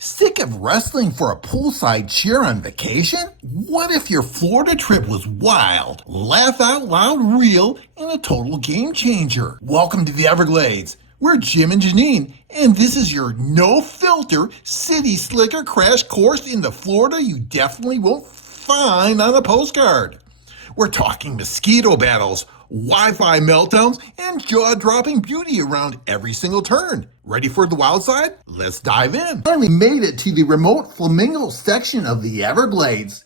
Sick of wrestling for a poolside chair on vacation? What if your Florida trip was wild, laugh out loud real, and a total game changer? Welcome to the Everglades. We're Jim and Jeannine, and this is your no-filter city slicker crash course into Florida you definitely won't find on a postcard. We're talking mosquito battles, Wi-Fi meltdowns, and jaw-dropping beauty around every single turn. Ready for the wild side? Let's dive in. Finally made it to the remote Flamingo section of the Everglades.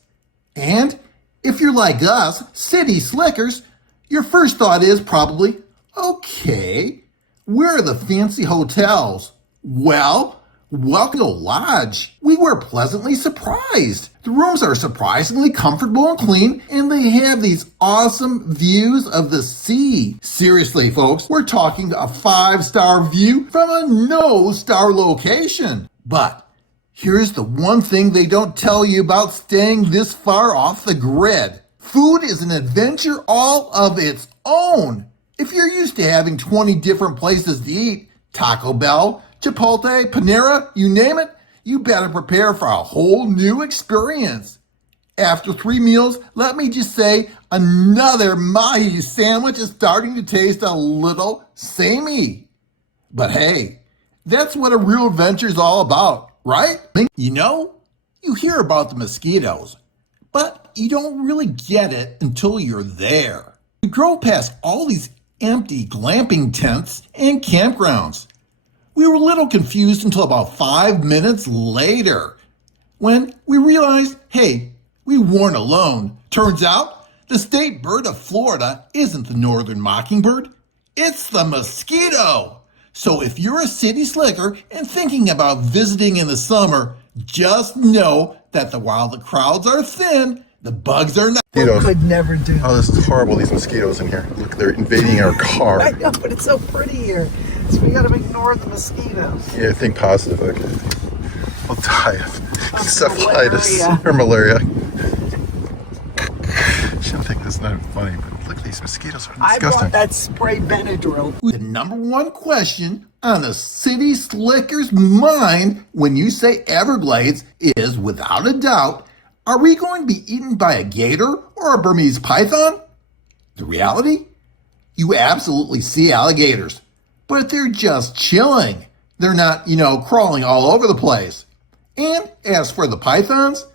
And if you're like us, city slickers, your first thought is probably, okay, where are the fancy hotels? Well, welcome to Lodge. We were pleasantly surprised. The rooms are surprisingly comfortable and clean, and they have these awesome views of the sea. Seriously, folks, we're talking a 5-star view from a no-star location. But here's the one thing they don't tell you about staying this far off the grid. Food is an adventure all of its own. If you're used to having 20 different places to eat, Taco Bell, Chipotle, Panera, you name it, you better prepare for a whole new experience. After 3 meals, let me just say, another mahi sandwich is starting to taste a little samey. But hey, that's what a real adventure is all about, right? You know, you hear about the mosquitoes, but you don't really get it until you're there. You drove past all these empty glamping tents and campgrounds. We were a little confused until about 5 minutes later, when we realized, hey, we weren't alone. Turns out, the state bird of Florida isn't the northern mockingbird, it's the mosquito. So if you're a city slicker and thinking about visiting in the summer, just know that while the crowds are thin, the bugs are not. Mosquitoes. Could never do. Oh, this is horrible, these mosquitoes in here. Look, they're invading our car. I know, but it's so pretty here. So we gotta ignore the mosquitoes. Yeah, think positive, okay. We'll die of encephalitis malaria. or malaria. She'll think that's not funny, but look, these mosquitoes are I disgusting. brought that spray Benadryl. The number one question on a city slicker's mind when you say Everglades is, without a doubt, are we going to be eaten by a gator or a Burmese python? The reality? You absolutely see alligators, but they're just chilling. They're not, crawling all over the place. And as for the pythons,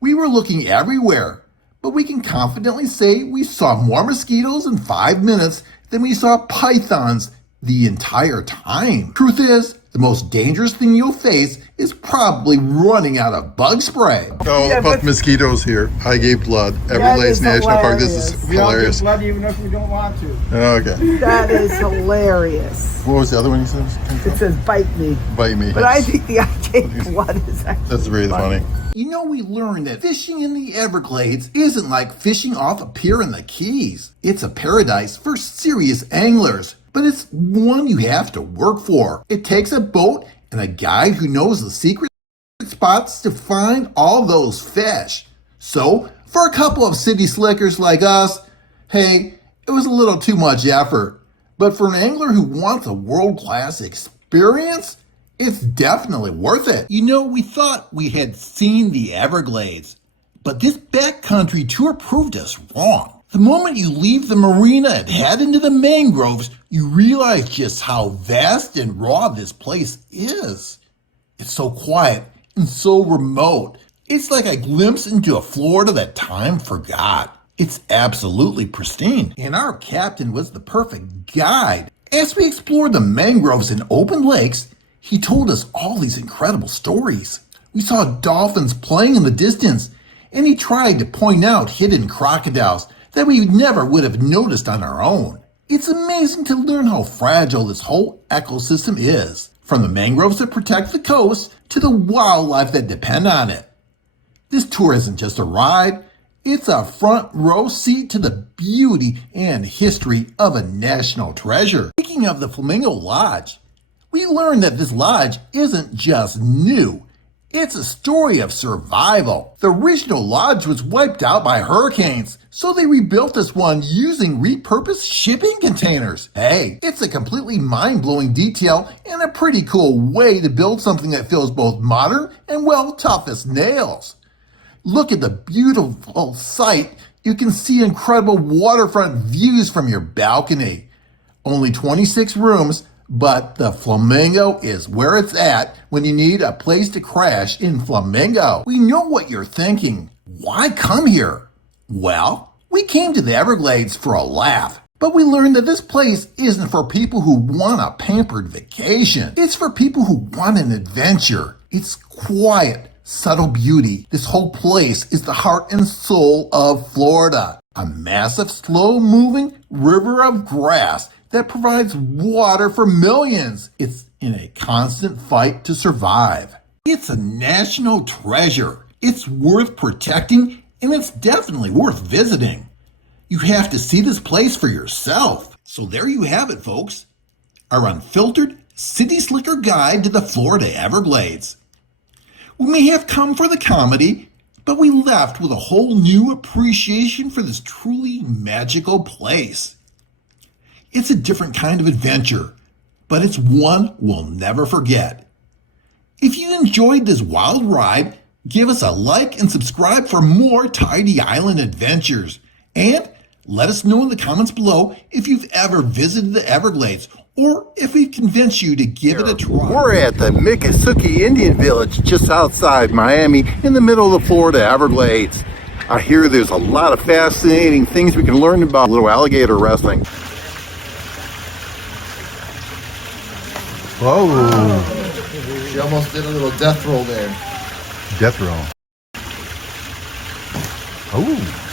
we were looking everywhere, but we can confidently say we saw more mosquitoes in 5 minutes than we saw pythons the entire time. Truth is, the most dangerous thing you'll face is probably running out of bug spray. Oh, Yeah, about but- mosquitoes here. I gave blood. Everglades is National Park. This is hilarious. We all get hilarious. blood even if we don't want to. Okay. That is hilarious. What was the other one you said? It says bite me. Bite me. But I think the alligator blood is actually That's really funny. You know, we learned that fishing in the Everglades isn't like fishing off a pier in the Keys. It's a paradise for serious anglers, but it's one you have to work for. It takes a boat and a guy who knows the secret spots to find all those fish. So, for a couple of city slickers like us, hey, it was a little too much effort. But for an angler who wants a world-class experience, it's definitely worth it. You know, we thought we had seen the Everglades, but this backcountry tour proved us wrong. The moment you leave the marina and head into the mangroves, you realize just how vast and raw this place is. It's so quiet and so remote. It's like a glimpse into a Florida that time forgot. It's absolutely pristine, and our captain was the perfect guide. As we explored the mangroves and open lakes, he told us all these incredible stories. We saw dolphins playing in the distance, and he tried to point out hidden crocodiles that we never would have noticed on our own. It's amazing to learn how fragile this whole ecosystem is, from the mangroves that protect the coast to the wildlife that depend on it. This tour isn't just a ride, it's a front row seat to the beauty and history of a national treasure. Speaking of the Flamingo Lodge, we learned that this lodge isn't just new, It's a story of survival. The original lodge was wiped out by hurricanes, so they rebuilt this one using repurposed shipping containers. Hey, it's a completely mind-blowing detail and a pretty cool way to build something that feels both modern and, well, tough as nails. Look at the beautiful sight. You can see incredible waterfront views from your balcony. Only 26 rooms, but the Flamingo is where it's at when you need a place to crash in Flamingo. We know what you're thinking. Why come here? Well, we came to the Everglades for a laugh, but we learned that this place isn't for people who want a pampered vacation. It's for people who want an adventure. It's quiet, subtle beauty. This whole place is the heart and soul of Florida. A massive, slow-moving river of grass that provides water for millions. It's in a constant fight to survive. It's a national treasure. It's worth protecting, and it's definitely worth visiting. You have to see this place for yourself. So there you have it, folks. Our unfiltered city slicker guide to the Florida Everglades. We may have come for the comedy, but we left with a whole new appreciation for this truly magical place. It's a different kind of adventure, but it's one we'll never forget. If you enjoyed this wild ride, give us a like and subscribe for more Tidy Island adventures. And let us know in the comments below if you've ever visited the Everglades or if we've convinced you to give it a try. We're at the Miccosukee Indian Village just outside Miami in the middle of the Florida Everglades. I hear there's a lot of fascinating things we can learn about little alligator wrestling. Whoa. She almost did a little death roll there. Death roll. Oh.